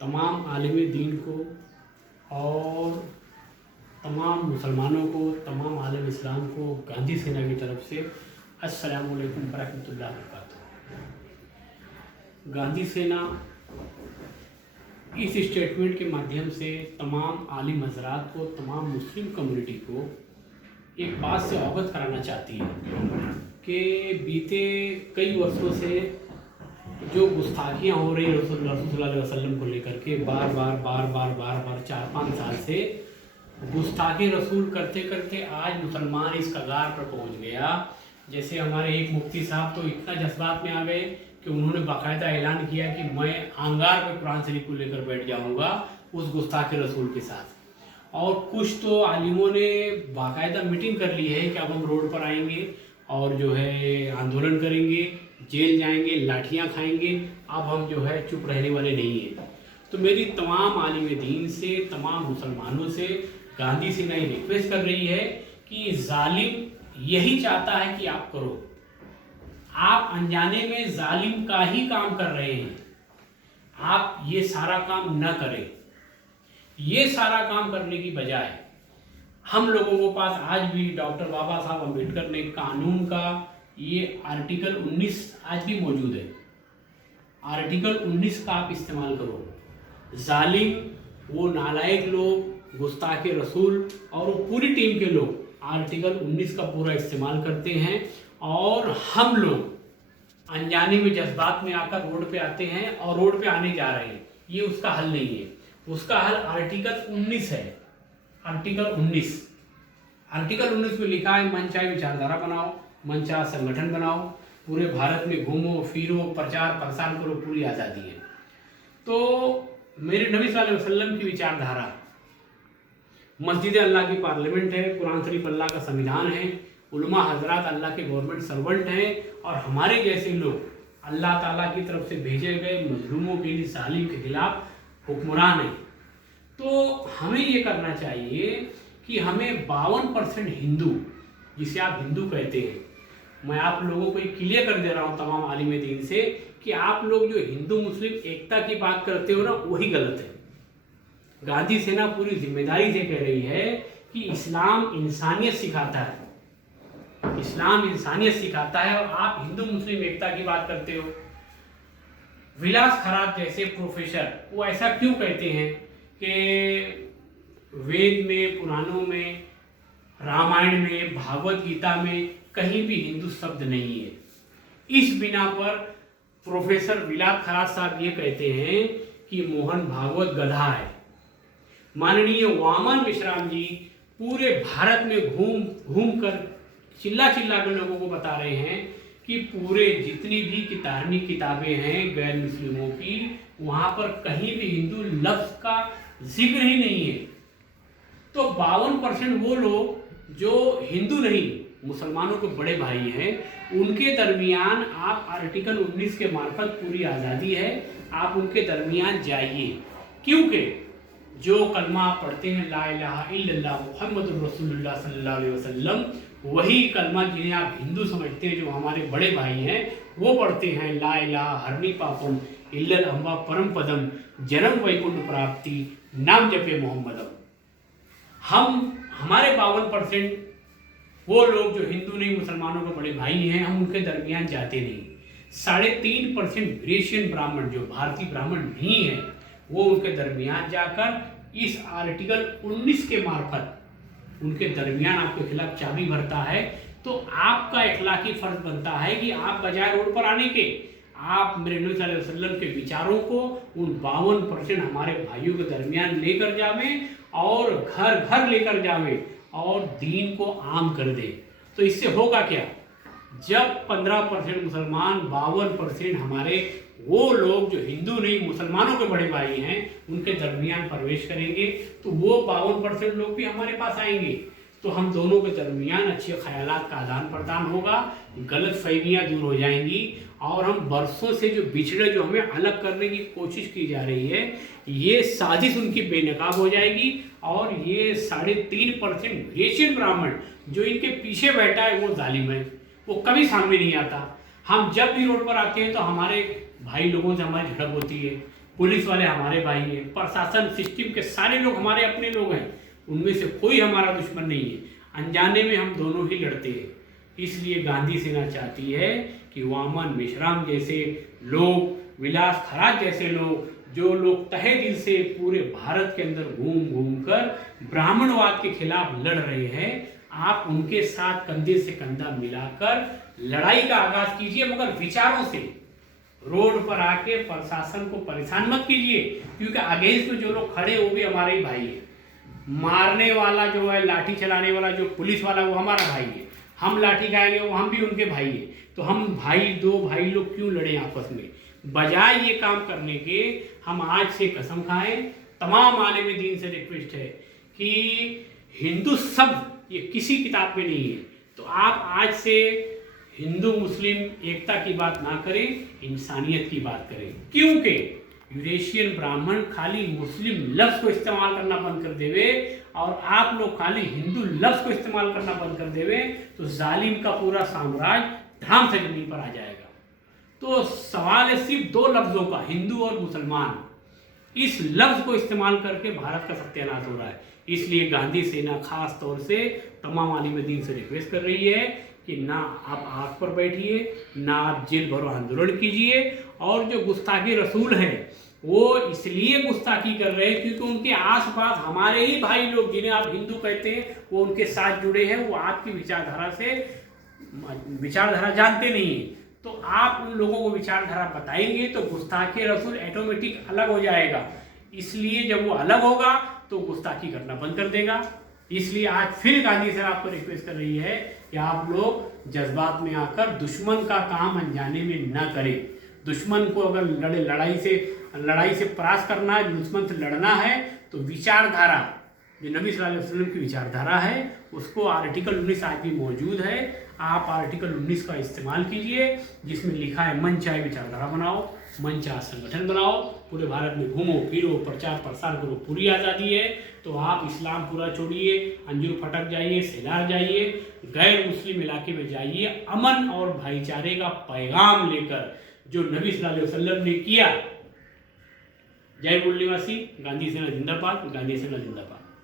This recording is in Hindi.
तमाम आलिम दीन को और तमाम मुसलमानों को, तमाम आलिम इस्लाम को गांधी सेना की तरफ से अस्सलामु अलैकुम वरहमतुल्लाहि वबरकातुहू। गांधी सेना इस स्टेटमेंट के माध्यम से तमाम आलिम हज़रात को, तमाम मुस्लिम कम्युनिटी को एक बात से अवगत कराना चाहती है कि बीते कई वर्षों से जो गुस्ताखियाँ हो रही रसूल सल्लल्लाहु अलैहि वसल्लम को लेकर के बार बार 4-5 साल से गुस्ताखी रसूल करते करते आज मुसलमान इस कगार पर पहुंच गया। जैसे हमारे एक मुफ्ती साहब तो इतना जज्बात में आ गए कि उन्होंने बाकायदा ऐलान किया कि मैं आंगार पे कुरान शरीफ को लेकर बैठ जाऊंगा उस गुस्ताखी रसूल के साथ। और कुछ तो आलिमों ने बाकायदा मीटिंग कर ली है कि अब हम रोड पर आएंगे और जो है आंदोलन करेंगे, जेल जाएंगे, लाठियां खाएंगे, अब हम जो है चुप रहने वाले नहीं हैं। तो मेरी तमाम आलिम दीन से, तमाम मुसलमानों से गांधी सेना ये रिक्वेस्ट कर रही है कि जालिम यही चाहता है कि आप करो, आप अनजाने में जालिम का ही काम कर रहे हैं। आप ये सारा काम न करें। ये सारा काम करने की बजाय हम लोगों के पास आज भी डॉक्टर बाबा साहब अम्बेडकर ने कानून का ये आर्टिकल 19 आज भी मौजूद है। आर्टिकल 19 का आप इस्तेमाल करो। जालिम, वो नालायक लोग, गुस्ताखे रसूल और वो पूरी टीम के लोग आर्टिकल 19 का पूरा इस्तेमाल करते हैं और हम लोग अनजाने में जज्बात में आकर रोड पे आते हैं और रोड पे आने जा रहे हैं। ये उसका हल नहीं है। उसका हल आर्टिकल 19 है। आर्टिकल 19 में लिखा है मनचाही विचारधारा बनाओ, मनचाहा संगठन बनाओ, पूरे भारत में घूमो फिरो, प्रचार प्रसार करो, पूरी आज़ादी है। तो मेरे नबी सल्लल्लाहु अलैहि वसल्लम की विचारधारा, मस्जिद अल्लाह की पार्लियामेंट है, कुरान शरीफ अल्लाह का संविधान है, उलमा हजरात अल्लाह के गवर्नमेंट सर्वेंट हैं और हमारे जैसे लोग अल्लाह ताला की तरफ से भेजे गए मजलूमों के लिए, जालिम के खिलाफ हुक्मरान हैं। तो हमें ये करना चाहिए कि हमें 52% हिंदू, जिसे आप हिंदू कहते हैं, मैं आप लोगों को क्लियर कर दे रहा हूँ तमाम आलिम दीन से कि आप लोग जो हिंदू मुस्लिम एकता की बात करते हो ना, वही गलत है। गांधी सेना पूरी जिम्मेदारी से कह रही है कि इस्लाम इंसानियत सिखाता है। इस्लाम इंसानियत सिखाता है और आप हिंदू मुस्लिम एकता की बात करते हो। विलास खरात जैसे प्रोफेसर वो ऐसा क्यों कहते हैं कि वेद में, पुराणों में, रामायण में, भागवत गीता में कहीं भी हिंदू शब्द नहीं है। इस बिना पर प्रोफेसर विलास खरात साहब ये कहते हैं कि मोहन भागवत गधा है। माननीय वामन विश्राम जी पूरे भारत में घूम कर चिल्ला कर लोगों को बता रहे हैं कि पूरे जितनी भी धार्मिक किताबें हैं गैर मुस्लिमों की, वहां पर कहीं भी हिंदू लफ्ज का जिक्र ही नहीं है। तो 52% वो लोग जो हिंदू नहीं, मुसलमानों के बड़े भाई हैं, उनके दरमियान आप आर्टिकल 19 के मार्फत पूरी आज़ादी है, आप उनके दरमियान जाइए। क्योंकि जो कलमा पढ़ते हैं ला इलाहा इल्लल्लाह मुहम्मदुर रसूलुल्लाह सल्लल्लाहु अलैहि वसल्लम, वही कलमा जिन्हें आप हिंदू समझते हैं, जो हमारे बड़े भाई हैं, वो पढ़ते हैं ला इलाहा हरनी पापम इल्लल अम्बा परम पदम जन्म वैकुंठ प्राप्ति नाम जपे मोहम्मदम। हमारे 52% वो लोग जो हिंदू नहीं, मुसलमानों के बड़े भाई हैं, हम उनके दरमियान जाते नहीं। 3.5% ग्रेशियन ब्राह्मण जो भारतीय ब्राह्मण नहीं है, वो उनके दरमियान जाकर इस आर्टिकल 19 के मार्फत उनके दरमियान आपके खिलाफ चाबी भरता है। तो आपका इखलाकी फर्ज बनता है कि आप बजाय रोड पर आने के, आप मेरे नबी सल्लल्लाहु अलैहि वसल्लम के विचारों को उन 52% हमारे भाइयों के दरमियान लेकर जावें और घर घर लेकर जावें और दीन को आम कर दे। तो इससे होगा क्या? जब 15% मुसलमान, 52% हमारे वो लोग जो हिंदू नहीं, मुसलमानों के बड़े भाई हैं, उनके दरमियान प्रवेश करेंगे, तो वो 52% लोग भी हमारे पास आएंगे। तो हम दोनों के दरमियान अच्छे ख्यालात का आदान प्रदान होगा, गलत फहमियाँ दूर हो जाएंगी और हम बरसों से जो बिछड़े, जो हमें अलग करने की कोशिश की जा रही है, ये साजिश उनकी बेनकाब हो जाएगी। और ये 3.5% एशियन ब्राह्मण जो इनके पीछे बैठा है, वो जालिम है, वो कभी सामने नहीं आता। हम जब भी रोड पर आते हैं तो हमारे भाई लोगों से हमारी झड़प होती है, पुलिस वाले हमारे भाई हैं, प्रशासन सिस्टम के सारे लोग हमारे अपने लोग हैं, उनमें से कोई हमारा दुश्मन नहीं है। अनजाने में हम दोनों ही लड़ते हैं। इसलिए गांधी सेना चाहती है कि वामन मेश्राम जैसे लोग, विलास खराज जैसे लोग, जो लोग तहे दिल से पूरे भारत के अंदर घूम घूम कर ब्राह्मणवाद के खिलाफ लड़ रहे हैं, आप उनके साथ कंधे से कंधा मिलाकर लड़ाई का आगाज कीजिए, मगर विचारों से। रोड पर आके प्रशासन को परेशान मत कीजिए, क्योंकि अगेंस्ट में जो लोग खड़े वो भी हमारे ही भाई है। मारने वाला जो है, लाठी चलाने वाला जो पुलिस वाला, वो हमारा भाई है। हम लाठी खाएंगे, वो हम भी उनके भाई है। तो हम भाई, दो भाई लोग क्यों लड़े आपस में? बजाय ये काम करने के हम आज से कसम खाएं। तमाम आलिम दीन से रिक्वेस्ट है कि हिंदू शब्द ये किसी किताब में नहीं है, तो आप आज से हिंदू मुस्लिम एकता की बात ना करें, इंसानियत की बात करें। क्योंकि यूरेशियन ब्राह्मण खाली मुस्लिम लफ्ज को इस्तेमाल करना बंद कर देवे और आप लोग खाली हिंदू लफ्ज को इस्तेमाल करना बंद कर देवे, तो जालिम का पूरा साम्राज्य धाम से जमीन पर आ जाएगा। तो सवाल है सिर्फ दो लफ्जों का, हिंदू और मुसलमान। इस लफ्ज को इस्तेमाल करके भारत का सत्यानाश हो रहा है। इसलिए गांधी सेना खास तौर से तमाम आलिम दीन से रिक्वेस्ट कर रही है कि ना आप आग पर बैठिए, ना आप जेल भरो आंदोलन कीजिए। और जो गुस्ताखी रसूल है वो इसलिए गुस्ताखी कर रहे हैं क्योंकि उनके आसपास हमारे ही भाई लोग, जिन्हें आप हिंदू कहते हैं, वो उनके साथ जुड़े हैं। वो आपकी विचारधारा जानते नहीं है, तो आप उन लोगों को विचारधारा बताएंगे तो गुस्ताखी रसूल ऑटोमेटिक अलग हो जाएगा। इसलिए जब वो अलग होगा तो गुस्ताखी करना बंद कर देगा। इसलिए आज फिर गांधी सर आपको रिक्वेस्ट कर रही है कि आप लोग जज्बात में आकर दुश्मन का काम अनजाने में न करें। दुश्मन को अगर लड़ाई से परास्त करना है, दुश्मन से लड़ना है, तो विचारधारा जो नबी सल्लल्लाहु अलैहि वसल्लम की विचारधारा है उसको आर्टिकल 19 आज भी मौजूद है। आप आर्टिकल 19 का इस्तेमाल कीजिए, जिसमें लिखा है मन चाहे विचारधारा बनाओ, मन चाहे संगठन बनाओ, पूरे भारत में घूमो फिरो, प्रचार प्रसार करो, पूरी आज़ादी है। तो आप इस्लाम पूरा छोड़िए, अंजुर फटक जाइए, सेलार जाइए, गैर मुस्लिम इलाके में जाइए, अमन और भाईचारे का पैगाम लेकर जो नबी सल्लल्लाहु अलैहि वसल्लम ने किया। जय बोल निवासी, गांधी सेना जिंदाबाद, गांधी सेना जिंदाबाद।